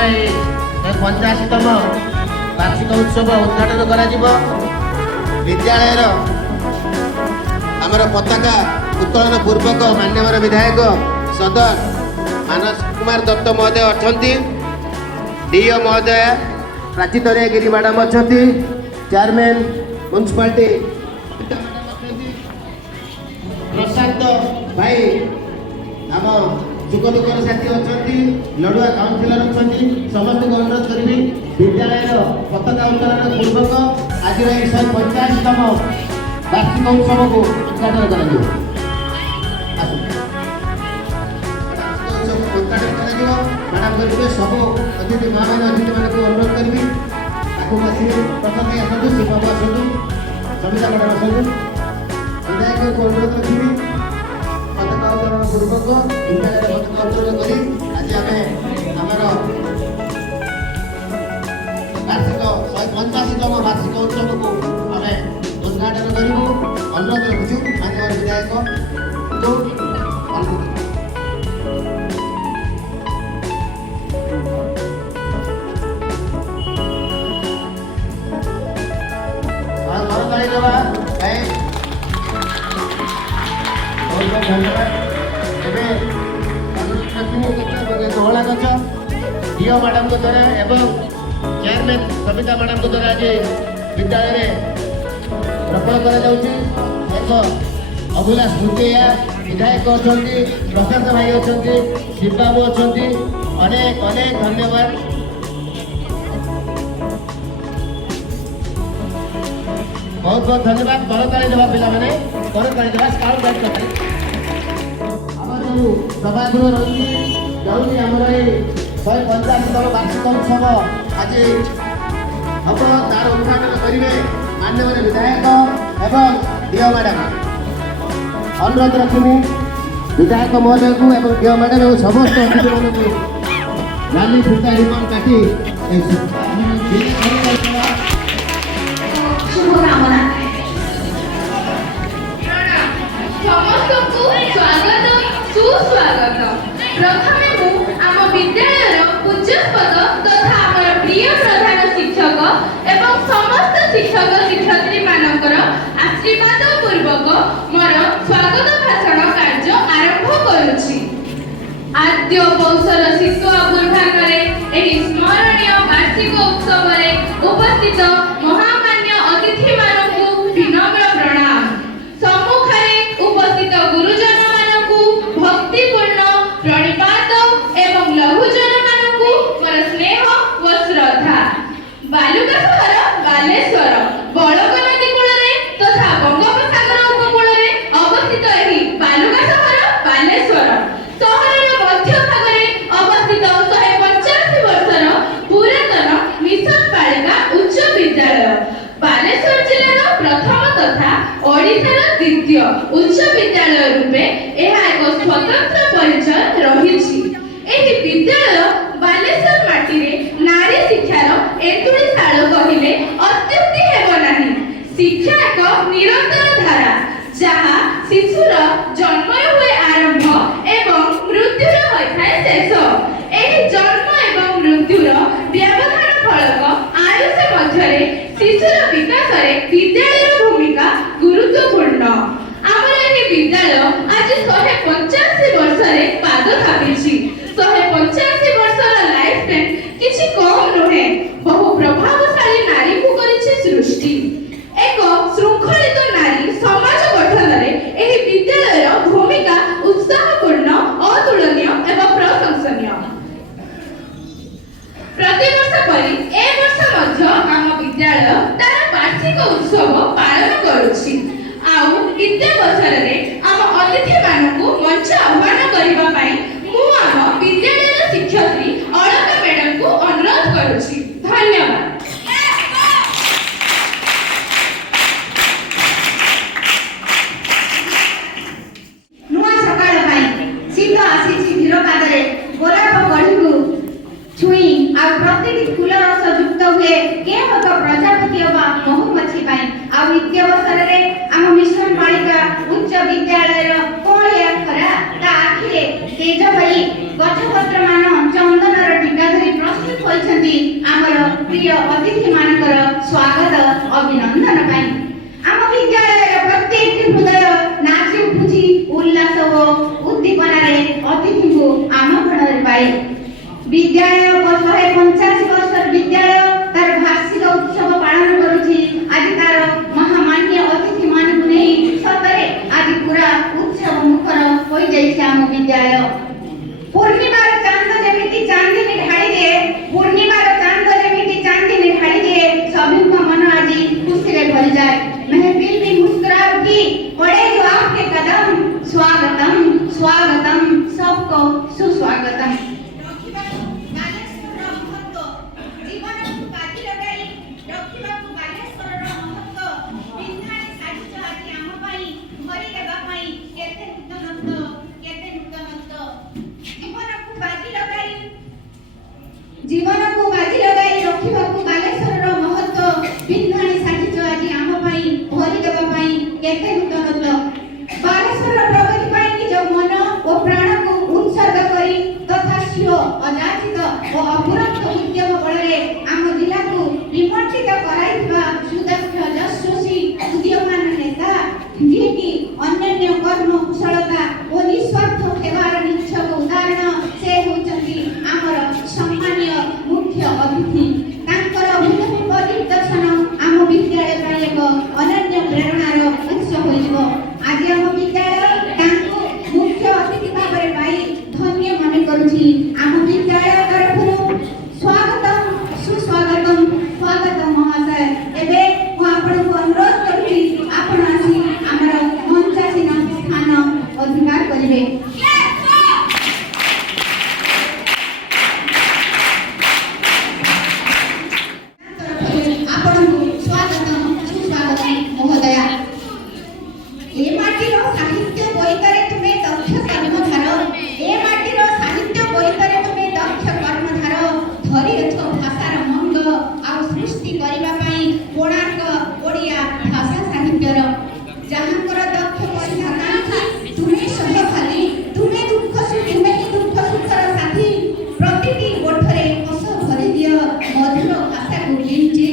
पंचाशीतम वार्षिक उत्सव उद्घाटन करा विद्यालय आमर पताका उत्तोलन पूर्वक मान्यवर विधायक सदर मानस कुमार दत्त महोदय अच्छा डीओ महोदय प्राची तरियागिरी मैडम अच्छा चेयरमैन म्युनिसिपालिटी प्रशांत भाई आम सुख दुखर साथी अच्छा लड़ुआ काउंसिलर अच्छा समस्त को अनुरोध करी विद्यालय पताका उत्तोलन पूर्वक आज 185तम वार्षिक उत्सव को उद्घाटन कर मैडम करेंगे सब अतिथि माँ मैंने अतिथि मान अनुरोध करी प्रथम आसतु शिवबाबू आसतु सविता मैडम आसतु विधायक को अनुरोध रखी पताका उत्तोलन पूर्वक विद्यालय पताका उत्तोलन कर आज आम आमर वार्षिक 185तम वार्षिक उत्सव को आम उद्घाटन करूँ अनुरोध रखुचु माननीय विधायक को दोहला गच डीओ मैडम द्वारा एवं चेयरमैन सविता मैडम द्वारा आज विद्यालय रोपण कर अभुला स्मृति विधायक अच्छा प्रशांत भाई अच्छा शिवबाबू अच्छा अनेक अनेक धन्यवाद बहुत बहुत धन्यवाद करताली देवा पिला माने करताली देवा स्काउट गाइड करते हमर जो सभागृह रही जाउनी हमर ए 185तम वार्षिक उत्सव आज हम तार उद्घाटन करिवे माननीय विधायक एवं डीओ मैडम अनुरोध रखिमु विधायक महोदय को एवं डीओ मैडम एवं समस्त अतिथि मान को लाली फुटा रिबन काटी शुभकामना समस्त को स्वागत सुस्वागत प्रथमे मु आम विद्यालय पूज्यपद तथा आम प्रिय प्रधान शिक्षक एवं समस्त शिक्षक शिक्षयित्री मानकर आशीर्वाद पूर्वक मोर स्वागत भाषण कार्य आरंभ करुछि आद्य कौशल शिशु आविर्भावरे एही स्मरणीय वार्षिक उत्सवरे उपस्थित महामान्य अतिथि मानकु विनम्र प्रणाम सम्मुखरे उपस्थित गुरुजन मानकु भक्तिपूर्ण प्रणिपात एवं लघुजन मानकु मोर स्नेह व श्रद्धा बालुका सहर बालेश्वर बळक नदी कूलरे तथा बंगोपसागर उपकूलरे अवस्थित एही बालुका सहर बालेश्वर सहरर मध्य भागरे अवस्थित 185 वर्षर पुरातन मिशन बालिका उच्च विद्यालय बालेश्वर जिल्लार प्रथम तथा ओडिशार द्वितीय उच्च विद्यालय रूपे एहा एक स्वतंत्र परिचय रहिछि एही विद्यालय बालेश्वर माटीरे नारी शिक्षार एतुड़ी शाल कहिले अत्युक्ति हेबो नाही शिक्षा एक निरंतर धारा जहा शिशुर जन्म हुए आरंभ एवं मृत्युर होइथाय शेष एही जन्म एवं मृत्युर व्यवधान फलक आयुष मध्यरे शिशुर विकास रे विद्यालयर भूमिका गुरुत्वपूर्ण आमर एही विद्यालय आज 185 वर्ष रे पाद थापिछि 185 वर्षर लाइफ टाइम किछि कम नहे बहु प्रभावशाली नारी को करिछि सृष्टि एक शृंखलित नारी समाज गठन रे एही विद्यालयर भूमिका उत्साहपूर्ण अतुलनीय एवं प्रशंसनीय प्रतिवर्ष परि ए वर्ष मध्य आम विद्यालय तार वार्षिक उत्सव पालन करुछि आउ इते वर्षर रे आम अतिथि मानकु मंच आह्वान करिबा पई मु आम विद्यालयर शिक्षयित्री अलका मैडम को अनुरोध करुछि धन्यवाद नुआ सकाळ पई शीत आसीछि धीर पादरे गोलाप गढीकु छुई आ प्रतिटी फूल रस युक्त हुए के मत प्रजापति बा महुमच्छी पई आ नित्य अवसर रे आम मिशन बालिका उच्च विद्यालय कोलिया खरा ता आखिरे तेज भई गछपत्र मान चंदनर टीका धरी प्रस्तुत ପ୍ରସ୍ତୁତ ହୋଇଛନ୍ତି ଆମର ପ୍ରିୟ ଅତିଥିମାନଙ୍କର ସ୍ୱାଗତ ଅଭିନନ୍ଦନ ପାଇଁ। ଆମ ବିଦ୍ୟାଳୟର ପ୍ରତ୍ୟେକଟି ହୃଦୟ ନାଚି ଉଠୁଛି ଉଲ୍ଲାସ ଓ ଉଦ୍ଦୀପନାରେ ଅତିଥିଙ୍କୁ ଆମନ୍ତ୍ରଣରେ ପାଇ। ବିଦ୍ୟାଳୟ 185 ବର୍ଷର ବିଦ୍ୟାଳୟ ତାର ବାର୍ଷିକ ଉତ୍ସବ ପାଳନ କରୁଛି। ଆଜି ତାର ମହାମାନ୍ୟ ଅତିଥିମାନଙ୍କୁ ନେଇ ସତରେ ଆଜି ପୁରା ଉତ୍ସବ ମୁଖର ହୋଇଯାଇଛି ଆମ ବିଦ୍ୟାଳୟ। ପୂର୍ଣ୍ଣିମାର ଚାନ୍ଦ ଯେମିତି ଚାନ୍ଦିନୀ ଢାଳିଦିଏ, ପୂର୍ଣ୍ଣିମାର ଚାନ୍ଦ ଯେମିତି ଚାନ୍ଦିନୀ ଢାଳିଦିଏ, ସଭିଙ୍କ ମନ ଆଜି खुशीରେ भरिजाए। महफिल भी मुस्कुरा उठी, पड़े जो आपके कदम, स्वागतम स्वागतम सबको सुस्वागतम। जीवनକୁ ବାଜି ଲଗାଇ ରଖିବାକୁ ବାଲେଶ୍ୱରର ମହତ୍ତ୍ୱ ବିନ୍ଧାଣି ସାଜିଛ ଆଜି ଆମ ପାଇଁ ଭରି ଦେବା ପାଇଁ କେତେ ନୂତନତ୍ୱ। ବାଲେଶ୍ୱରର ପ୍ରଗତି ପାଇଁ ନିଜ ମନ ଓ ପ୍ରାଣକୁ ଉତ୍ସର୍ଗ କରି ତଥା ସ୍ୱ ଅଯାଚିତ ଓ ଅଫୁରନ୍ତ ଉଦ୍ୟମ ବଳରେ ଆମ ଜିଲ୍ଲାକୁ ବିମର୍ଷିତ କରାଇଥିବା ସୁଦକ୍ଷ ଯଶସ୍ୱୀ ଉଦୀୟମାନ ନେତା, ଯିଏକି ଅନନ୍ୟ କର୍ମ କୁଶଳତା ଓ ନିଃସ୍ୱାର୍ଥ ସେବାର ନିଚ୍ଛକ ଉଦାହରଣ, ସେ ହେଉଛନ୍ତି ଆମର ସମ୍ମାନୀୟ ମୁଖ୍ୟ ଅତିଥି। ତାଙ୍କର ଭୂମିକା ଦିଗ୍ଦର୍ଶନ ଆମ ବିଦ୍ୟାଳୟ ପାଇଁ ଏକ ଅନନ୍ୟ ପ୍ରେରଣାର ଉତ୍ସ ହୋଇଯିବ। ଆଜି ଆମ ବିଦ୍ୟାଳୟ ତାଙ୍କୁ ମୁଖ୍ୟ ଅତିଥି ଭାବରେ ପାଇ ଧନ୍ୟ ମନେ କରୁଛି। ଆମ ବିଦ୍ୟାଳୟ ତରଫରୁ ସ୍ୱାଗତମ ସୁସ୍ୱାଗତମ ସ୍ୱାଗତ ମହାଶୟ। ଏବେ ମୁଁ ଆପଣଙ୍କୁ ଅନୁରୋଧ କରୁଛି ଆପଣ ଆସି ଆମର ମଞ୍ଚାସୀନ ସ୍ଥାନ ଅଧିକାର କରିବେ। ଆପଣଙ୍କୁ ସ୍ୱାଗତମ ସୁସ୍ୱାଗତ ମହୋଦୟା। ଏ ମାଟିର ସାହିତ୍ୟ ବହିତରେ ତୁମେ ଦକ୍ଷ କର୍ମଧାର, ଏ ମାଟିର ସାହିତ୍ୟ ବହିତରେ ତୁମେ ଦକ୍ଷ କର୍ମଧାର। ଧରିଅଛ ଭାଷାର ମଙ୍ଗ ଆଉ ସୃଷ୍ଟି କରିବା ପାଇଁ କୋଣାର୍କ ଓଡ଼ିଆ ଭାଷା ସାହିତ୍ୟର। ଯାହାଙ୍କର ଦକ୍ଷ ପରିଧାକାଂକ୍ଷୀ ତୁମେ ସହଭାଗୀ, ତୁମେ ତୁମେ ହିଁ ଦୁଃଖ ସୁଖର ସାଥୀ। ପ୍ରତିଟି ଓଠରେ ହସ ଭରିଦିଅ ମଧୁର ଭାଷାକୁ ଗିଞ୍ଚି।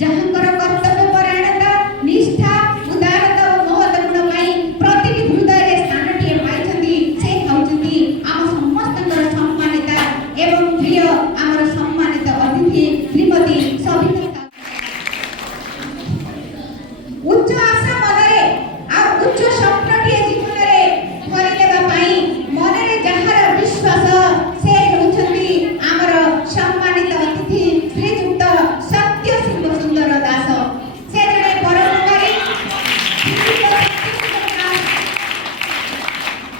ଯାହାଙ୍କର କର୍ତ୍ତବ୍ୟ ପରାୟଣତା, ନିଷ୍ଠା, ଉଦାରତା ଓ ମହତ ଗୁଣ ପାଇଁ ପ୍ରତିଟି ହୃଦୟରେ ସ୍ଥାନଟିଏ ପାଇଛନ୍ତି, ସେ ହେଉଛନ୍ତି ଆମ ସମସ୍ତଙ୍କର ସମ୍ମାନିତା ଏବଂ ପ୍ରିୟ ଆମର ସମ୍ମାନିତ ଅତିଥି ଶ୍ରୀମତୀ ସବିତା। ଉଚ୍ଚ ଆଶା ମନରେ ଆଉ ଉଚ୍ଚ ସ୍ୱପ୍ନଟିଏ ଜୀବନରେ ଭରିଦେବା ପାଇଁ ମନରେ ଯାହାର ବିଶ୍ୱାସ, ସେ ହେଉଛନ୍ତି ଆମର ସମ୍ମାନିତ ଅତିଥି ଶ୍ରୀଯୁକ୍ତ ସତ୍ୟ ସିଂହ ସୁନ୍ଦର ଦାସ। ସେ ଜଣେ ପରୋପକାରୀ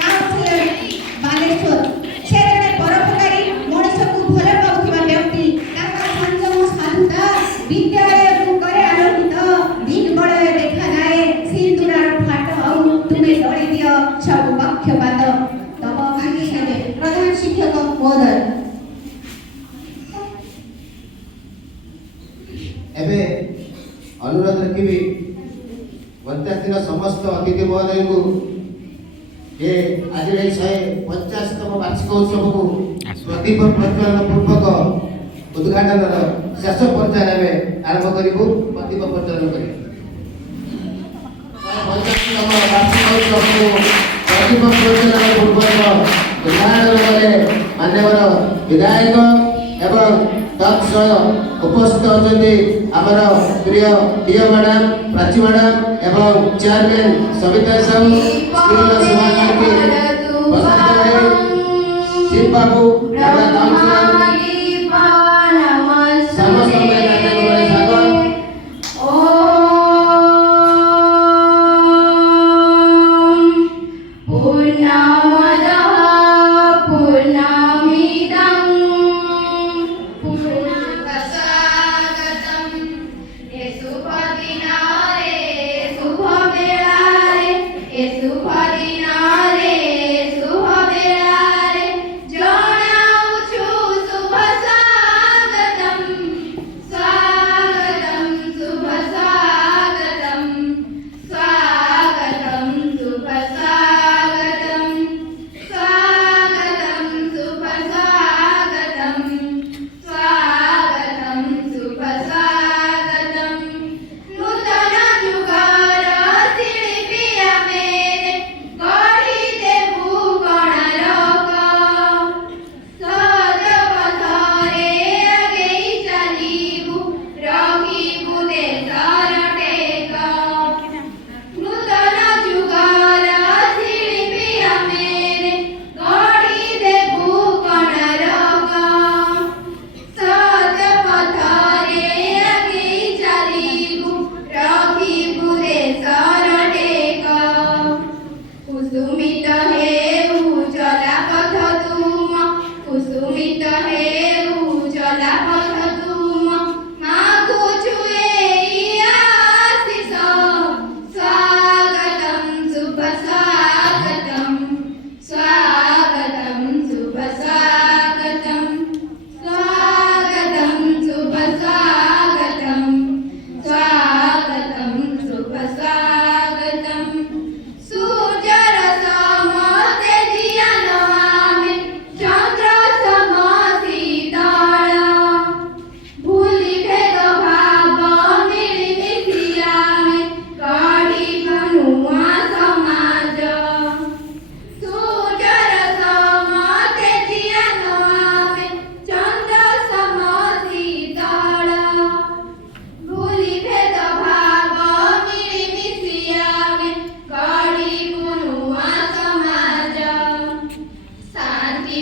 କାଉନ୍ସିଲର ବାଲେଶ୍ୱର। ସେ ଜଣେ ପରୋପକାରୀ, ମଣିଷକୁ ଭଲ ପାଉଥିବା ବ୍ୟକ୍ତି। ତାଙ୍କର ସଂଯମ ସାଧୁତା ବିଦ୍ୟାଳୟକୁ କରେ ଆଲୋକିତ। ଦିଗ୍ବଳୟ ଦେଖାଯାଏ ସିନ୍ଦୁରାର ଫାଟ, ଆଉ ତୁମେ ଦଳି ଦିଅ ସବୁ ପକ୍ଷପାତ। ତମ ଭାଗୀ ହେବେ ପ୍ରଧାନ ଶିକ୍ଷକ ମହୋଦୟ। ଏବେ ଅନୁରୋଧ ରଖିବି ପଞ୍ଚାୟତର ସମସ୍ତ ଅତିଥି ମହୋଦୟଙ୍କୁ ଯେ ଆଜିର ଏହି 150ତମ ବାର୍ଷିକ ଉତ୍ସବକୁ ପ୍ରଦୀପ ପ୍ରଜ୍ୱଳନ ପୂର୍ବକ ଉଦ୍ଘାଟନର ଶେଷ ପର୍ଯ୍ୟାୟରେ ଆମେ ଆରମ୍ଭ କରିବୁ। ପ୍ରଦୀପ ପ୍ରଜ୍ୱଳନ କରିବୁ। 150ତମ ବାର୍ଷିକ ଉତ୍ସବକୁ ପ୍ରଦୀପ ପ୍ରଜ୍ୱଳନ ପୂର୍ବକ ଉଦ୍ଘାଟନ କଲେ ମାନ୍ୟବର ବିଧାୟକ ଏବଂ ତତ୍ସହ ଉପସ୍ଥିତ ଅଛନ୍ତି ଆମର ପ୍ରିୟ ଡିଓ ମ୍ୟାଡାମ, ପ୍ରାଚୀ ମ୍ୟାଡାମ ଏବଂ ଚେୟାରମ୍ୟାନ ସବିତା ସାହୁ, ସ୍କୁଲର ସଭାପତି ବସନ୍ତ ଭାଇ, ଶିବ ବାବୁ, କାଉନ୍ସିଲର ସମସ୍ତଙ୍କୁ ସ୍ୱାଗତ। शुभ दिनारे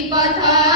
ପଥ